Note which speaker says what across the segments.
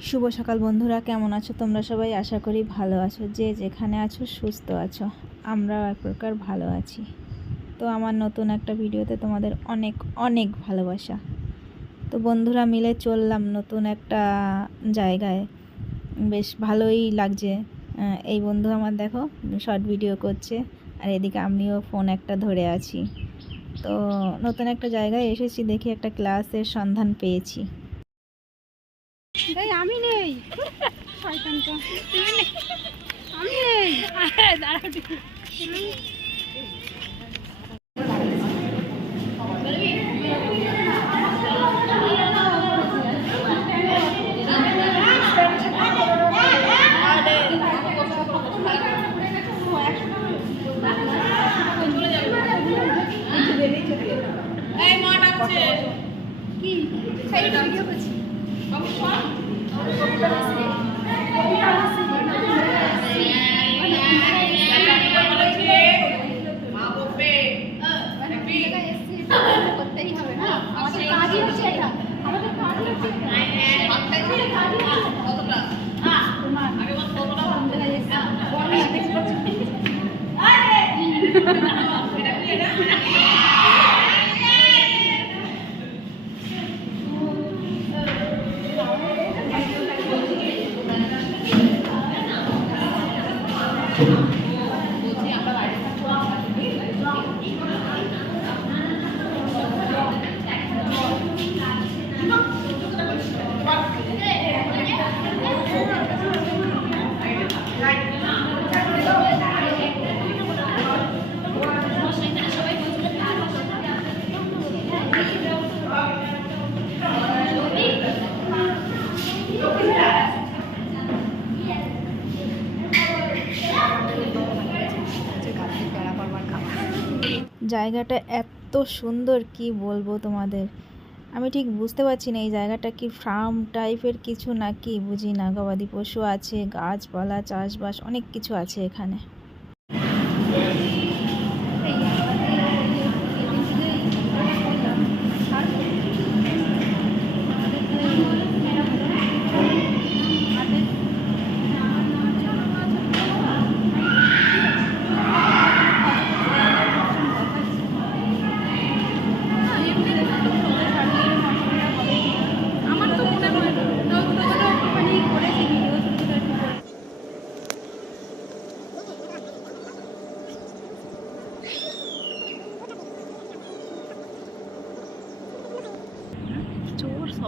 Speaker 1: শুভ সকাল বন্ধুরা, কেমন আছো তোমরা সবাই? আশা করি ভালো আছো। যে যেখানে আছো, সুস্থ আছো। আমরাও এক প্রকার ভালো আছি। তো আমার নতুন একটা ভিডিওতে তোমাদের অনেক অনেক ভালোবাসা। তো বন্ধুরা মিলে চললাম নতুন একটা জায়গায়। বেশ ভালোই লাগছে। এই বন্ধু আমার দেখো, শর্ট ভিডিও করছে। আর এদিকে আমিও ফোন একটা ধরে আছি। তো নতুন একটা জায়গায় এসেছি, দেখি একটা ক্লাসের সন্ধান পেয়েছি।
Speaker 2: এই আমি নেই। শয়তানটা। তুমি নেই। আমি নেই দাঁড়াও। কি? সাইড ভিডিও করছি। করতেই Thank you.
Speaker 1: জায়গাটা এত সুন্দর, কি বলব তোমাদের? আমি ঠিক বুঝতে পারছি না এই জায়গাটা কি ফার্ম টাইপের কিছু নাকি? বুঝি না, গবাদি পশু আছে, গাছপালা, চাষবাস অনেক কিছু আছে এখানে।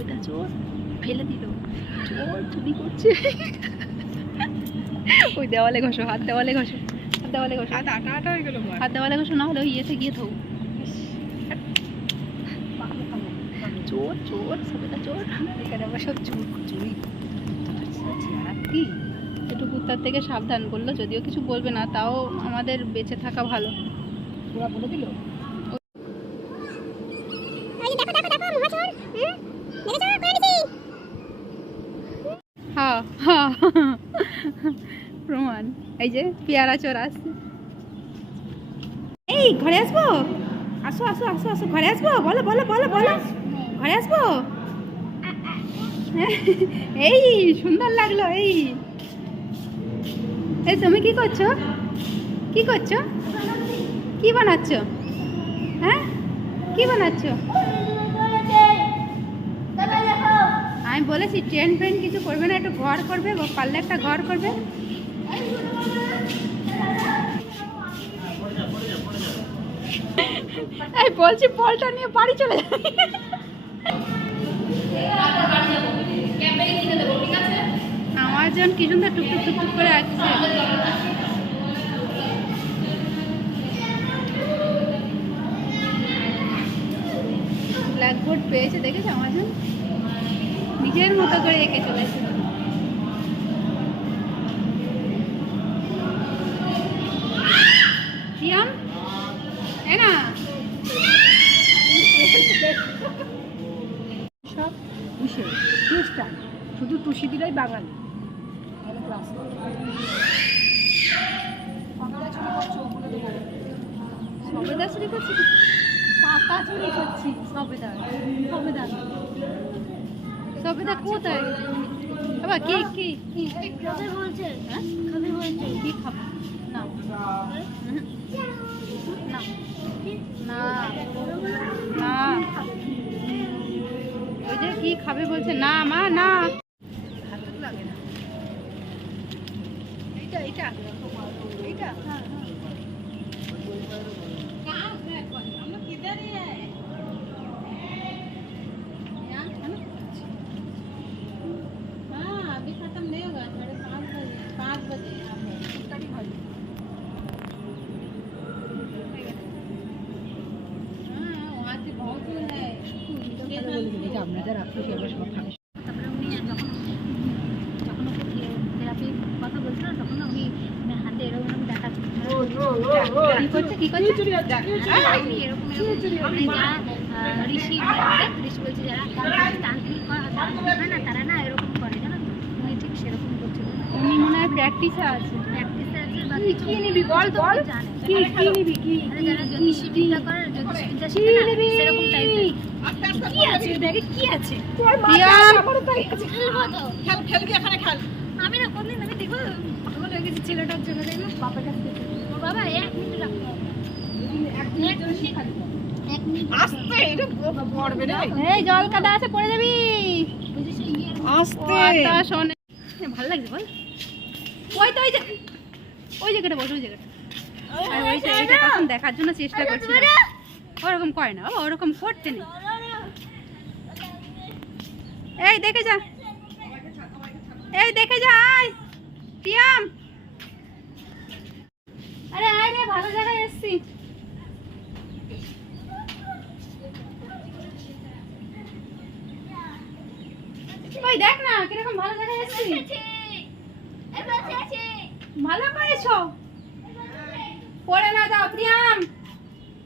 Speaker 2: চোর চোর ফেলে দিল। চোর চুরি করছে। ওই দেওয়ালে ঘষো হাত দেওয়ালে ঘষো হাত দেওয়ালে ঘষো।
Speaker 3: হাত আটা আটা হয়ে গেল
Speaker 2: হাত দেওয়ালে ঘষো না হলে ওই ইয়েতে গিয়ে থৌ। চোর চোর সবেটা চোর এখানে আবার সব চোর চুরি। কি? একটু কুত্তার থেকে সাবধান করল যদিও কিছু বলবে না তাও আমাদের বেঁচে থাকা ভালো।
Speaker 3: ওরা বলে দিল?
Speaker 2: হ্যাঁ হ্যাঁ প্রমাণ এই যে পেয়ারা চোর আসছে এই ঘরে আসব? আসো আসো আসো আসো ঘরে আসব? বলো বলো বলো বলো। ঘরে আসব? এই সুন্দর লাগল এই। এই তুমি কি করছ? কি করছ? কি বানাচ্ছো? হ্যাঁ? কি বানাচ্ছো? আমি বলেছি ট্রেন ফ্রেন কিছু করবে না একটু ঘর করবে পারলে একটা ঘর করবে। এই বলছি, বলটা নিয়ে বাড়ি চলে যাবে। আমার কি সুন্দর টুকটুক টুকটুক করে আসছে। ব্ল্যাকবোর্ড পেয়েছে, দেখেছ আমার নিজের মতো করে এঁকে চলেছে।
Speaker 3: শুধু দিলাই বাঙালি।
Speaker 2: সবেদা পাতা সবেদা সবেদা কোথায় কি কি?
Speaker 4: বলছে
Speaker 2: কি খাব? না। না। না। কি খাবে বলছে, না মা, না। এইটা এইটা এইটা হ্যাঁ कहाँ है कौन हम लोग किधर ही है यहाँ है ना हाँ अभी खत्म नहीं होगा साढ़े पाँच बजे पाँच बजे यहाँ पे कड़ी भाजी हाँ वहाँ से बहुत दूर है কি করছে? কি করছে?
Speaker 4: হ্যাঁ, এরকম এরকম মানে যারা ঋষি ঋষি বলছে যারা তান্ত্রিক হয় না তারা না এরকম করে জানো? উনি ঠিক সেরকম করছিল
Speaker 2: উনি মনে হয় প্র্যাকটিসে আছে।
Speaker 4: প্র্যাকটিসে আছে বা
Speaker 3: কি নিবি বল
Speaker 4: তো? জানে।
Speaker 3: কি কি নিবি? কি
Speaker 4: যারা জ্যোতিষী করে জ্যোতিষ শিখে না সেরকম টাইপের কি আছে? দেখে কি আছে?
Speaker 3: তোর মা আমারও তাই আছে
Speaker 4: খেলব তো।
Speaker 3: খেল খেল এখানে খেল।
Speaker 4: আমি না কোনদিন আমি দেখব পাগল হয়ে গেছি ছেলেটার জন্য দেখব
Speaker 3: বাপের কাছে
Speaker 4: বাবা এক মিনিট রাখতে হবে
Speaker 3: এক মিনিট জন্য খালি
Speaker 4: এক মিনিট
Speaker 3: আস্তে এটা পড়বে রে
Speaker 2: এই জল কাদা আছে পড়ে যাবি।
Speaker 3: আস্তে।
Speaker 2: তা শোনে ভালো লাগছে বল। ওই তো ওই যে ওই জায়গাটা বস ওই জায়গাটা। আর ওই যে তখন দেখার জন্য চেষ্টা করছিল ওরকম করে না ওরকম করতে নেই। এই দেখে যা। এই দেখে যা আয়। পিয়াম। আরে আয় রে ভালো জায়গায় এসছি। ওই দেখ না কীরকম ভালো জায়গায় এসছি। ভালো করেছ? পড়ে না দাও প্রিয়াম।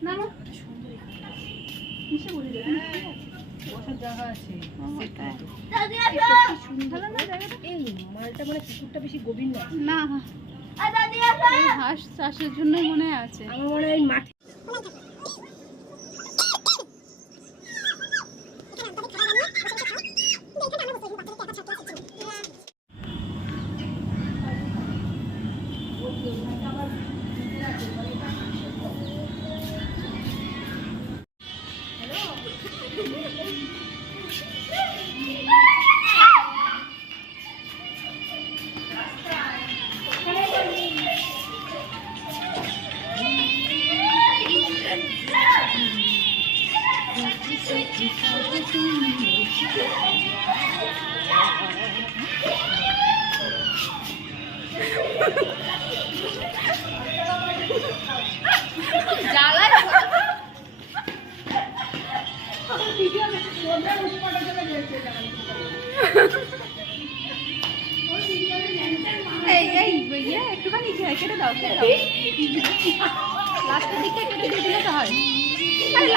Speaker 2: নামো।
Speaker 3: বসার জায়গা আছে ভালো না জায়গাটা এই মালটা মানে পুকুরটা বেশি গভীর না
Speaker 2: না। হাঁস চাষের জন্য মনে আছে।
Speaker 3: আমার মনে হয় মাঠে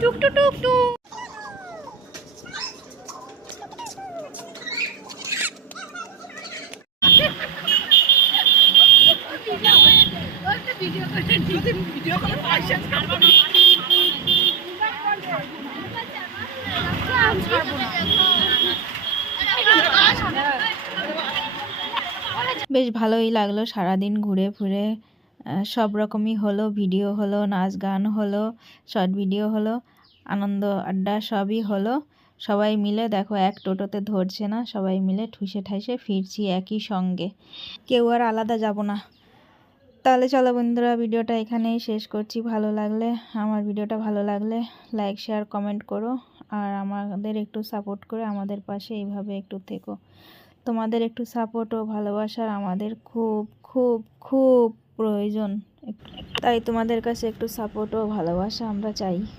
Speaker 2: টুক টুক
Speaker 1: বেশ ভালোই লাগল সারাদিন ঘুরে আহ, সব রকমই হলো ভিডিও হলো, নাচ গান হলো শর্ট ভিডিও হলো, আনন্দ আড্ডা সবই হলো। সবাই মিলে দেখো, এক টোটোতে ধরছে না, সবাই মিলে ঠুসে ঠাইসে ফিরছি একই সঙ্গে। কেউ আর আলাদা যাব না। তাহলে চলো বন্ধুরা, ভিডিওটা এখানেই শেষ করছি। ভালো লাগলে, আমার ভিডিওটা ভালো লাগলে লাইক শেয়ার কমেন্ট করো। আর আমাদের একটু সাপোর্ট করে আমাদের পাশে এইভাবে একটু থেকো। তোমাদের একটু সাপোর্ট ও ভালোবাসার আমাদের খুব খুব খুব প্রয়োজন। তাই তোমাদের কাছে একটু সাপোর্ট ও ভালোবাসা আমরা চাই।